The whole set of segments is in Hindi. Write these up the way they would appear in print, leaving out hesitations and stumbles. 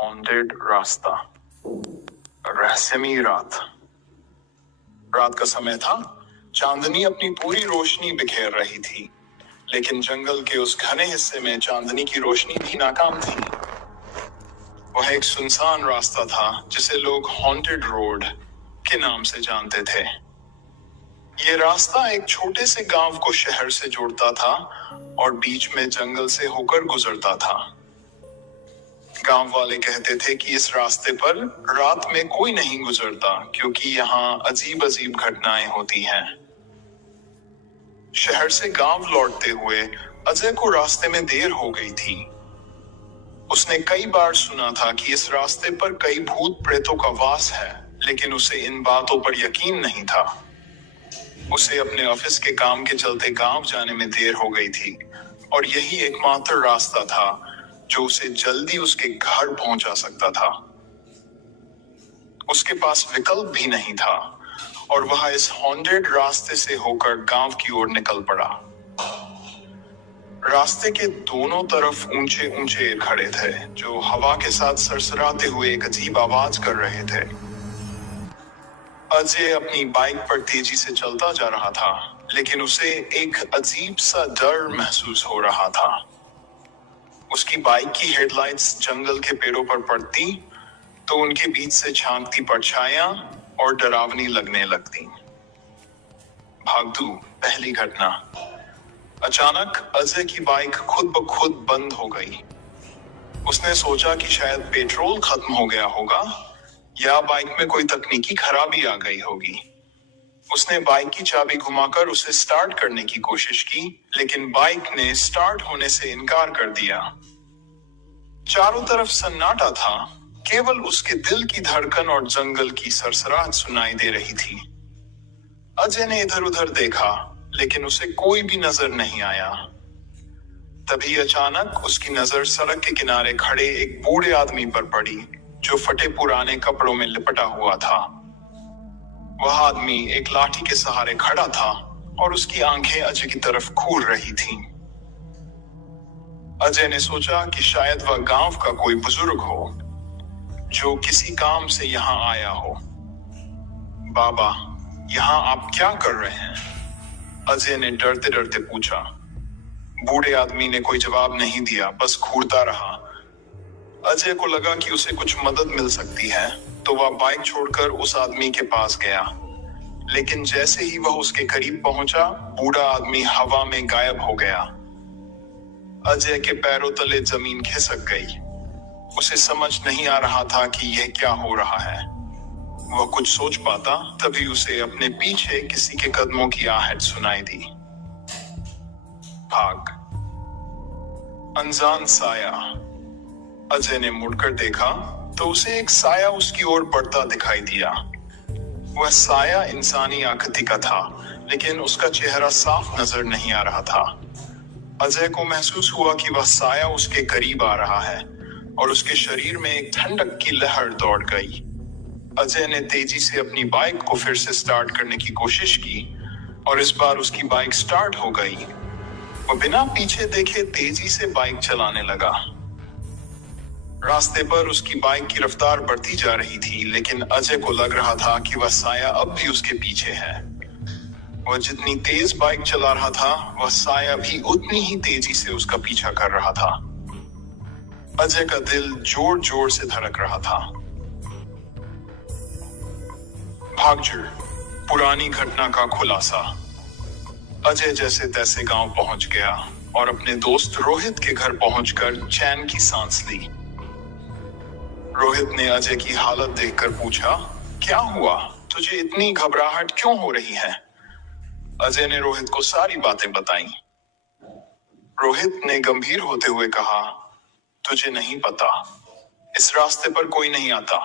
हॉन्टेड रास्ता। रहस्यमयी रात। रात का समय था। चांदनी अपनी पूरी रोशनी बिखेर रही थी, लेकिन जंगल के उस घने हिस्से में चांदनी की रोशनी भी नाकाम थी। वह एक सुनसान रास्ता था जिसे लोग हॉन्टेड रोड के नाम से जानते थे। ये रास्ता एक छोटे से गांव को शहर से जोड़ता था और बीच में जंगल से होकर गुजरता था। गांव वाले कहते थे कि इस रास्ते पर रात में कोई नहीं गुजरता क्योंकि यहाँ अजीब अजीब घटनाएं होती हैं। शहर से गांव लौटते हुए अजय को रास्ते में देर हो गई थी। उसने कई बार सुना था कि इस रास्ते पर कई भूत प्रेतों का वास है, लेकिन उसे इन बातों पर यकीन नहीं था। उसे अपने ऑफिस के काम के चलते गांव जाने में देर हो गई थी और यही एकमात्र रास्ता था जो उसे जल्दी उसके घर पहुंचा सकता था। उसके पास विकल्प भी नहीं था और वह इस हॉन्टेड रास्ते से होकर गांव की ओर निकल पड़ा। रास्ते के दोनों तरफ ऊंचे ऊंचे खड़े थे जो हवा के साथ सरसराते हुए एक अजीब आवाज कर रहे थे। अजय अपनी बाइक पर तेजी से चलता जा रहा था, लेकिन उसे एक अजीब सा डर महसूस हो रहा था। उसकी बाइक की हेडलाइट्स जंगल के पेड़ों पर पड़ती तो उनके बीच से झांकती परछाइयां और डरावनी लगने लगती। भागदू पहली घटना। अचानक अजय की बाइक खुद ब खुद बंद हो गई। उसने सोचा कि शायद पेट्रोल खत्म हो गया होगा या बाइक में कोई तकनीकी खराबी आ गई होगी। उसने बाइक की चाबी घुमाकर उसे स्टार्ट करने की कोशिश की, लेकिन बाइक ने स्टार्ट होने से इनकार कर दिया। चारों तरफ सन्नाटा था, केवल उसके दिल की धड़कन और जंगल की सरसराहट सुनाई दे रही थी। अजय ने इधर उधर देखा, लेकिन उसे कोई भी नजर नहीं आया। तभी अचानक उसकी नजर सड़क के किनारे खड़े एक बूढ़े आदमी पर पड़ी जो फटे पुराने कपड़ों में लिपटा हुआ था। वह आदमी एक लाठी के सहारे खड़ा था और उसकी आंखें अजय की तरफ घूर रही थीं। अजय ने सोचा कि शायद वह गांव का कोई बुजुर्ग हो जो किसी काम से यहाँ आया हो। बाबा, यहाँ आप क्या कर रहे हैं? अजय ने डरते डरते पूछा। बूढ़े आदमी ने कोई जवाब नहीं दिया, बस घूरता रहा। अजय को लगा कि उसे कुछ मदद मिल सकती है, तो वह बाइक छोड़कर उस आदमी के पास गया। लेकिन जैसे ही वह उसके करीब पहुंचा, बूढ़ा आदमी हवा में गायब हो गया। अजय के पैरों तले जमीन खिसक गई। उसे समझ नहीं आ रहा था कि यह क्या हो रहा है। वह कुछ सोच पाता तभी उसे अपने पीछे किसी के कदमों की आहट सुनाई दी। भाग। अनजान साया। अजय ने मुड़कर देखा तो उसे एक साया उसकी ओर बढ़ता दिखाई दिया। वह साया इंसानी आकृति का था, लेकिन उसका चेहरा साफ नजर नहीं आ रहा था। अजय को महसूस हुआ कि वह साया उसके करीब आ रहा है और उसके शरीर में एक ठंडक की लहर दौड़ गई। अजय ने तेजी से अपनी बाइक को फिर से स्टार्ट करने की कोशिश की और इस बार उसकी बाइक स्टार्ट हो गई। वह बिना पीछे देखे तेजी से बाइक चलाने लगा। रास्ते पर उसकी बाइक की रफ्तार बढ़ती जा रही थी, लेकिन अजय को लग रहा था कि वह साया अब भी उसके पीछे है। वह जितनी तेज बाइक चला रहा था, वह साया भी उतनी ही तेजी से उसका पीछा कर रहा था। अजय का दिल जोर जोर से धड़क रहा था। भागजुड़। पुरानी घटना का खुलासा। अजय जैसे तैसे गांव पहुंच गया और अपने दोस्त रोहित के घर पहुंचकर चैन की सांस ली। रोहित ने अजय की हालत देखकर पूछा, क्या हुआ? तुझे इतनी घबराहट क्यों हो रही है? अजय ने रोहित को सारी बातें बताई। रोहित ने गंभीर होते हुए कहा, तुझे नहीं पता, इस रास्ते पर कोई नहीं आता।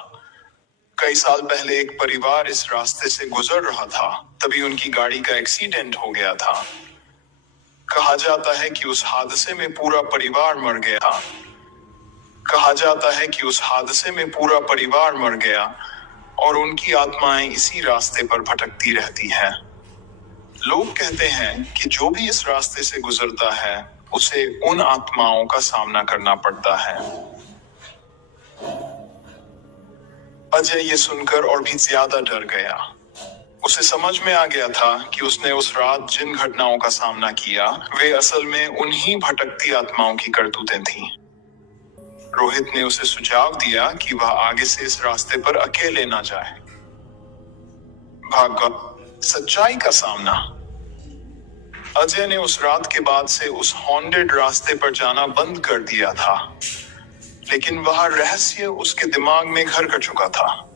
कई साल पहले एक परिवार इस रास्ते से गुजर रहा था, तभी उनकी गाड़ी का एक्सीडेंट हो गया था। कहा जाता है कि उस हादसे में पूरा परिवार मर गया। कहा जाता है कि उस हादसे में पूरा परिवार मर गया और उनकी आत्माएं इसी रास्ते पर भटकती रहती हैं। लोग कहते हैं कि जो भी इस रास्ते से गुजरता है, उसे उन आत्माओं का सामना करना पड़ता है। अजय ये सुनकर और भी ज्यादा डर गया। उसे समझ में आ गया था कि उसने उस रात जिन घटनाओं का सामना किया वे असल में उन्हीं भटकती आत्माओं की करतूतें थीं। रोहित ने उसे सुझाव दिया कि वह आगे से इस रास्ते पर अकेले ना जाए। भाग सच्चाई का सामना। अजय ने उस रात के बाद से उस हॉन्टेड रास्ते पर जाना बंद कर दिया था, लेकिन वह रहस्य उसके दिमाग में घर कर चुका था।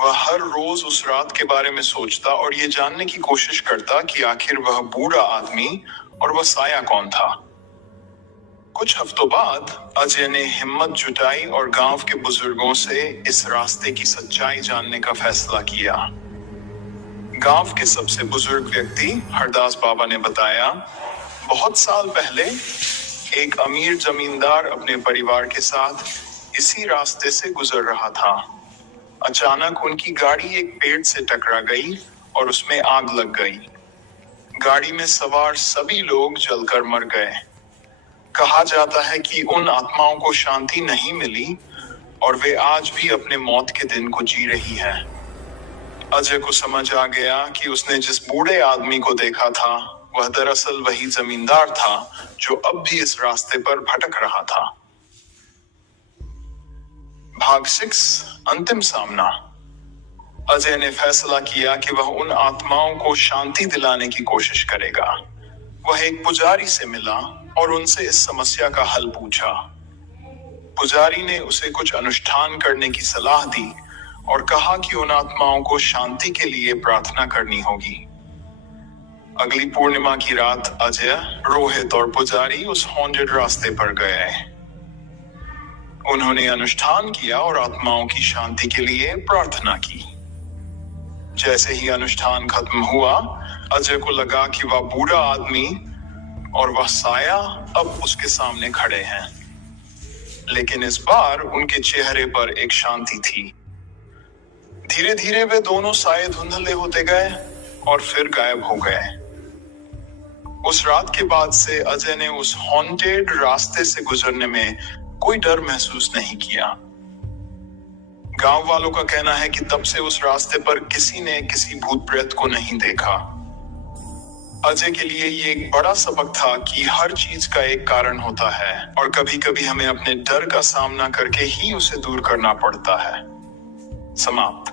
वह हर रोज उस रात के बारे में सोचता और ये जानने की कोशिश करता कि आखिर वह बूढ़ा आदमी और वह साया कौन था। कुछ हफ्तों बाद अजय ने हिम्मत जुटाई और गांव के बुजुर्गों से इस रास्ते की सच्चाई जानने का फैसला किया। गांव के सबसे बुजुर्ग व्यक्ति हरदास बाबा ने बताया, बहुत साल पहले एक अमीर जमींदार अपने परिवार के साथ इसी रास्ते से गुजर रहा था। अचानक उनकी गाड़ी एक पेड़ से टकरा गई और उसमें आग लग गई। गाड़ी में सवार सभी लोग जलकर मर गए। कहा जाता है कि उन आत्माओं को शांति नहीं मिली और वे आज भी अपने मौत के दिन को जी रही हैं। अजय को समझ आ गया कि उसने जिस बूढ़े आदमी को देखा था वह दरअसल वही जमींदार था जो अब भी इस रास्ते पर भटक रहा था। भाग 6 अंतिम सामना। अजय ने फैसला किया कि वह उन आत्माओं को शांति दिलाने की कोशिश करेगा। वह एक पुजारी से मिला और उनसे इस समस्या का हल पूछा। पुजारी ने उसे कुछ अनुष्ठान करने की सलाह दी और कहा कि उन आत्माओं को शांति के लिए प्रार्थना करनी होगी। अगली पूर्णिमा की रात अजय, रोहित और पुजारी उस हॉन्टेड रास्ते पर गए। उन्होंने अनुष्ठान किया और आत्माओं की शांति के लिए प्रार्थना की। जैसे ही अनुष्ठान खत्म हुआ, अजय को लगा कि वह बूढ़ा आदमी और वह साया अब उसके सामने खड़े हैं, लेकिन इस बार उनके चेहरे पर एक शांति थी। धीरे धीरे वे दोनों साये धुंधले होते गए और फिर गायब हो गए। उस रात के बाद से अजय ने उस हॉन्टेड रास्ते से गुजरने में कोई डर महसूस नहीं किया। गांव वालों का कहना है कि तब से उस रास्ते पर किसी ने किसी भूत प्रेत को नहीं देखा। अजय के लिए ये एक बड़ा सबक था कि हर चीज का एक कारण होता है और कभी-कभी हमें अपने डर का सामना करके ही उसे दूर करना पड़ता है। समाप्त।